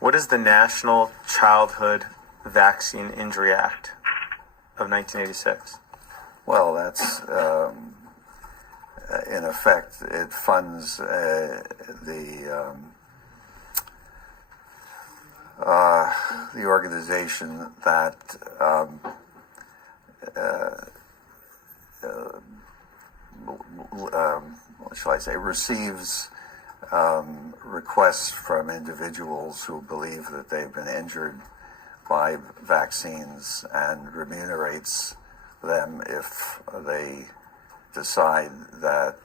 What is the National Childhood Vaccine Injury Act of 1986? Well, that's in effect, it funds the organization that what shall I say, receives requests from individuals who believe that they've been injured by vaccines and remunerates them if they decide that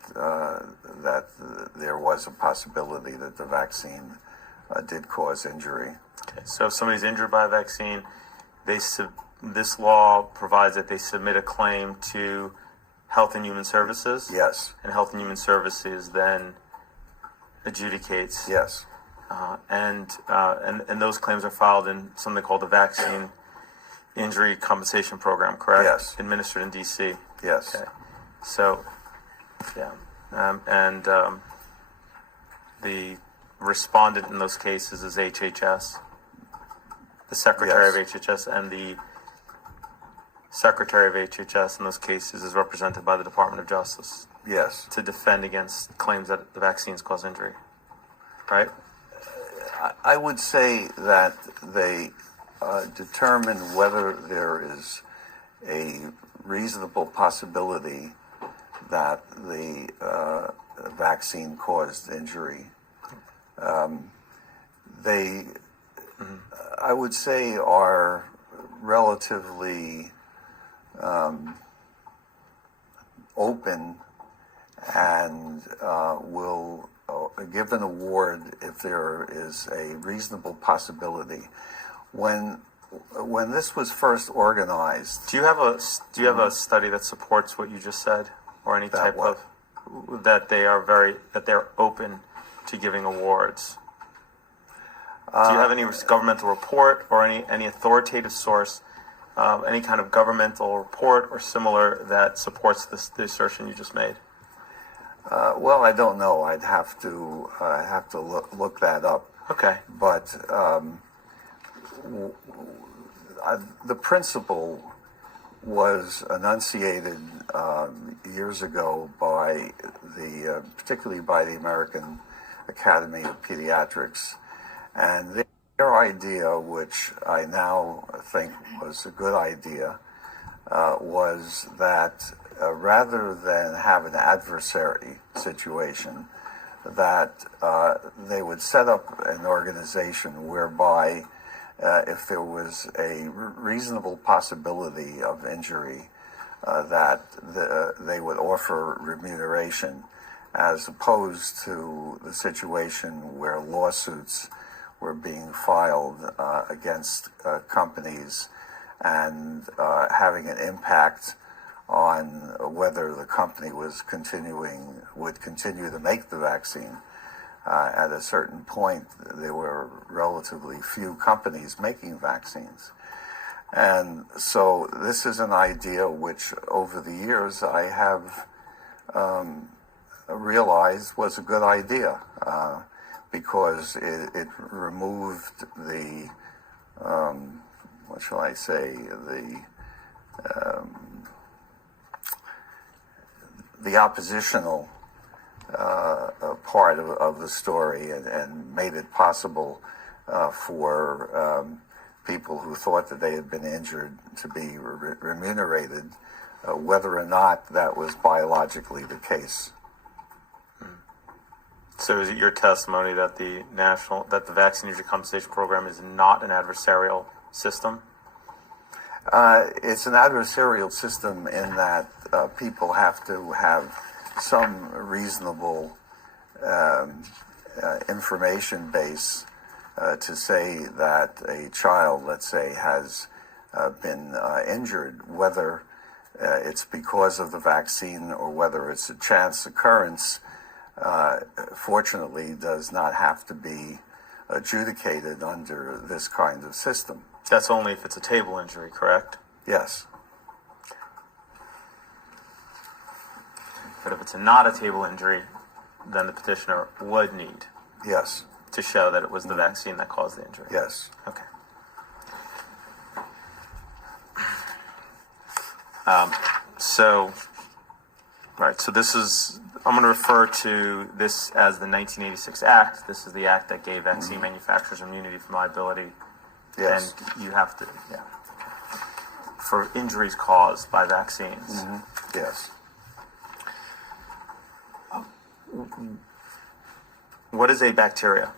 there was a possibility that the vaccine did cause injury. Okay, so if somebody's injured by a vaccine, this law provides that they submit a claim to Health and Human Services? Yes. And Health and Human Services then adjudicates? Yes. And those claims are filed in something called the Vaccine Injury Compensation Program, correct? Yes. Administered in D.C.? Yes. Okay. So, yeah. The respondent in those cases is HHS, the Secretary of HHS, and the Secretary of HHS in those cases is represented by the Department of Justice. Yes. To defend against claims that the vaccines cause injury, right? I would say that they determine whether there is a reasonable possibility that the vaccine caused injury. They, I would say, are relatively open and will give an award if there is a reasonable possibility. When this was first organized, do you have a study that supports what you just said, or any type of that they're open to giving awards? Do you have any governmental report or any authoritative source, any kind of governmental report or similar that supports the assertion you just made? Well, I don't know. I'd have to look that up. Okay. But the principle was enunciated years ago by particularly by the American Academy of Pediatrics, and their idea, which I now think was a good idea, was that rather than have an adversary situation, that they would set up an organization whereby if there was a reasonable possibility of injury, that they would offer remuneration, as opposed to the situation where lawsuits were being filed against companies and having an impact on whether the company would continue to make the vaccine. At a certain point, there were relatively few companies making vaccines. And so this is an idea which over the years I have realized was a good idea because it removed the, what shall I say, the oppositional part of the story and made it possible for people who thought that they had been injured to be remunerated, whether or not that was biologically the case. So is it your testimony that the Vaccine Injury Compensation Program is not an adversarial system? It's an adversarial system in that people have to have some reasonable information base to say that a child, let's say, has been injured, whether it's because of the vaccine or whether it's a chance occurrence, fortunately does not have to be adjudicated under this kind of system. That's only if it's a table injury, correct? Yes. But if it's not a table injury, then the petitioner would need. Yes. to show that it was the vaccine that caused the injury. Yes. Okay. So this is, I'm going to refer to this as the 1986 Act. This is the act that gave vaccine manufacturers immunity from liability. Yes. And you have to, for injuries caused by vaccines. Yes. What is a bacteria?